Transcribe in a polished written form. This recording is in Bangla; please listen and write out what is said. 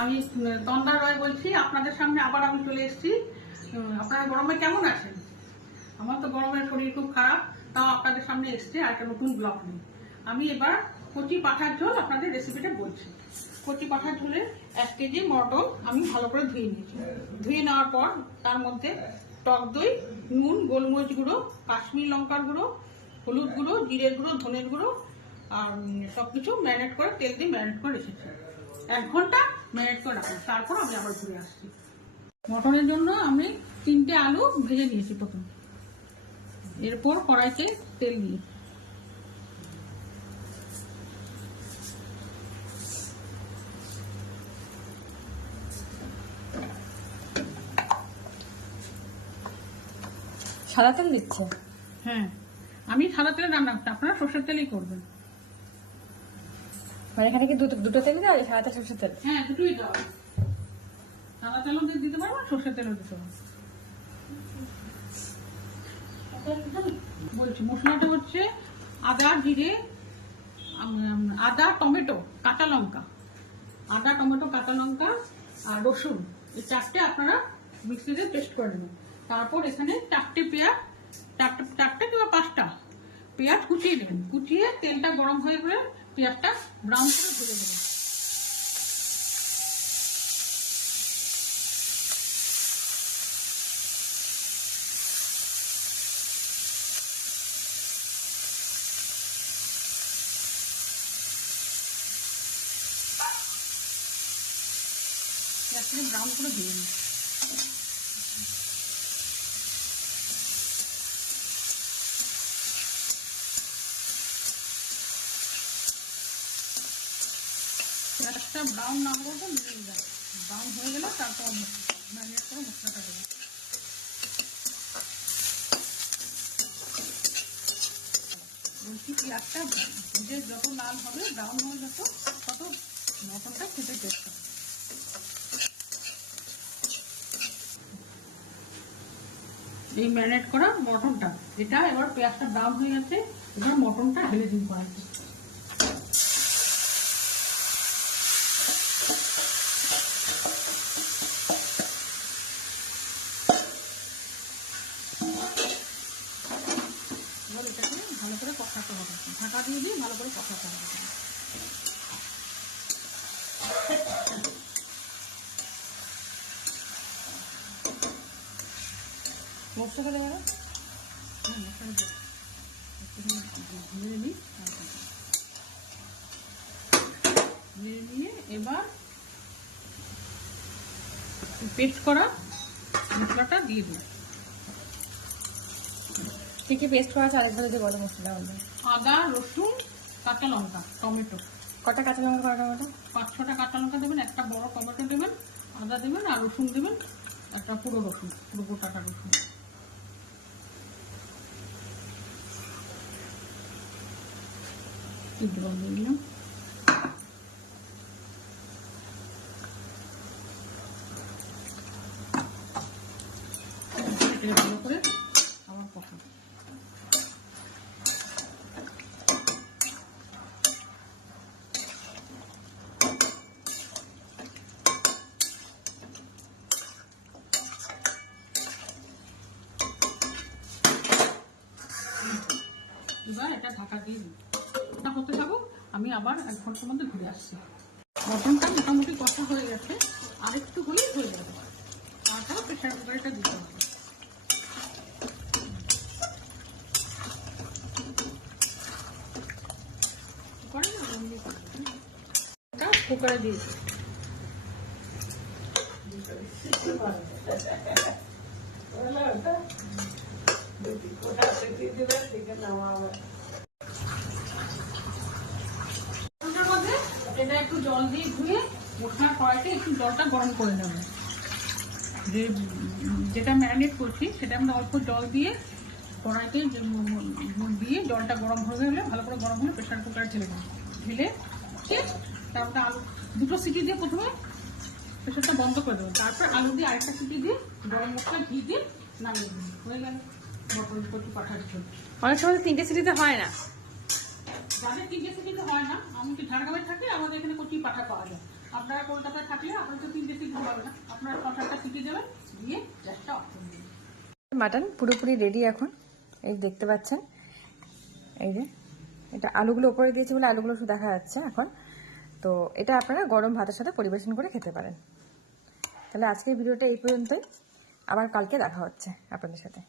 আমি তন্দা রয় বলছি, আপনাদের সামনে আবার আমি চলে এসেছি। আপনারা গরমে কেমন আছেন? আমার তো গরমের শরীর খুব খারাপ, তাও আপনাদের সামনে এসছে আর একটা নতুন ব্লগ নিয়ে। আমি এবার কচি পাঠার ঝোল আপনাদের রেসিপিটা বলছি। কচি পাঠার ঝোলে 1 কেজি মটন আমি ভালো করে ধুয়ে নিয়েছি। ধুয়ে নেওয়ার পর তার মধ্যে টক দই, নুন, গোলমরিচ গুঁড়ো, কাশ্মীর লঙ্কার গুঁড়ো, হলুদ গুঁড়ো, জিরের গুঁড়ো, ধনের গুঁড়ো আর সবকিছু ম্যারিনেট করে তেল দিয়ে ম্যারিনেট করে রেখেছি। 1 ঘন্টা ম্যারিনেট করে রাখবো, তারপর আমি আবার ঘুরে আসছি। মটনের জন্য আমি 3টে আলু ভেজে নিয়েছি প্রথম। এরপর কড়াইতে তেল দিয়ে সাদা তেল দিচ্ছে। হ্যাঁ, আমি সাদা তেলে রান্না করছি, আপনারা সরষের তেলেই করবেন। মানে এখানে কি দুটো তেল দেওয়া হয়? সাদা তেল, সরষের তেল? হ্যাঁ, দুটোই দেওয়া। সাদা তেলও দিতে পারবো, সরষের তেলও দিতে পারবো। বলছি মশলাটা হচ্ছে আদা, জিরে, আদা, টমেটো, কাঁচা লঙ্কা, আদা, টমেটো, কাঁচা লঙ্কা আর রসুন, এই 4টে আপনারা মিক্সিতে পেস্ট করে নেবেন। তারপর এখানে 4টে পেঁয়াজ, 4টে কিংবা 5টা পেঁয়াজ কুচিয়ে দেবেন। কুচিয়ে তেলটা গরম হয়ে গেলে পেঁয়াজটা ব্রাউন করে ভেজে দেবেন। পেঁয়াজটা ব্রাউন করে ভেজে নেবেন। পেঁয়াজটা ব্রাউন না হলে তো মিলিয়ে যায়। ব্রাউন হয়ে গেলে তারপর ম্যারিনেট করে মশলাটা দেবেন। বলছি পেঁয়াজটা ভেজে যত লাল হবে, ব্রাউন হয়ে যত, তত মটনটা খেতে টেস্ট হবে। এই ম্যারিনেট করা মটনটা, এটা এবার পেঁয়াজটা ব্রাউন হয়ে গেছে, এবার মটনটা ঢেলে দিন কড়াইতে। এবার এটাকে ভালো করে কষাতে হবে, ঢাকা দিয়ে দিয়ে ভালো করে কষাতে হবে। মশলা করে যাবে। ভেজে নিয়ে এবার পেস্ট করা মশলাটা দিয়ে দিই। কি কি পেস্ট করা আছে আরেকবার যদি বলো মশলা বলবে। আদা, রসুন, কাঁচা লঙ্কা, টমেটো। কটা কাঁচা লঙ্কা, কটা টমেটো? 5-6টা কাঁচা লঙ্কা দেবেন, একটা বড় টমেটো দেবেন, আদা দেবেন আর রসুন দেবেন, একটা পুরো রসুন, পুরো গোটাটা রসুন। দিলাম ভালো করে আবার কষা। এবার এটা ঢাকা দিয়ে দিই, হতে থাকুক। আমি আবার 1 ঘন্টার মধ্যে ঘুরে আসছি। মটনটা মোটামুটি কষা হয়ে গেছে, আর একটু হলেই হয়ে যাবে। তারপর প্রেশার কুকারটা দিতে হবে। কুকারে দিয়েছি। এটা একটু জল দিয়ে ধুয়ে মশলার কড়াইতে একটু জলটা গরম করে নেবেন। যেটা ম্যারিনেট করছি সেটা আমরা অল্প জল দিয়ে কড়াইতে দিয়ে জলটা গরম হয়ে গেলে, ভালো করে গরম হলে প্রেশার কুকারে ঢেলে দেবেন। ঢেলে তারপরে আলু 2টো সিটি দিয়ে প্রথমে প্রেশারটা বন্ধ করে দেবেন। তারপর আলু দিয়ে আরেকটা সিটি দিয়ে গরম মশলা ঘি দিয়ে নামিয়ে দেবেন। হয়ে গেল মটন কচি পাঠার ঝোল। অনেক সময় 3টে সিটিতে হয় না। যাদের 3টে সিটিতে হয় না, আমি কি ঝাড়গ্রামে থাকি, আমাদের এখানে কচি পাঠা পাওয়া যায়। আপনারা কলকাতায় থাকলে আপনি তো 3টে সিটি হবে না, আপনারা 6-7টা সিটি দেবেন, দিয়ে গ্যাসটা অফ করে দেবেন। মাটন পুরোপুরি রেডি এখন, এই দেখতে পাচ্ছেন। এই যে এটা আলুগুলো ওপরে দিয়েছে বলে আলুগুলো শুধু দেখা যাচ্ছে এখন। তো এটা আপনারা গরম ভাতের সাথে পরিবেশন করে খেতে পারেন। তাহলে আজকের ভিডিওটা এই পর্যন্তই, আবার কালকে দেখা হচ্ছে আপনাদের সাথে।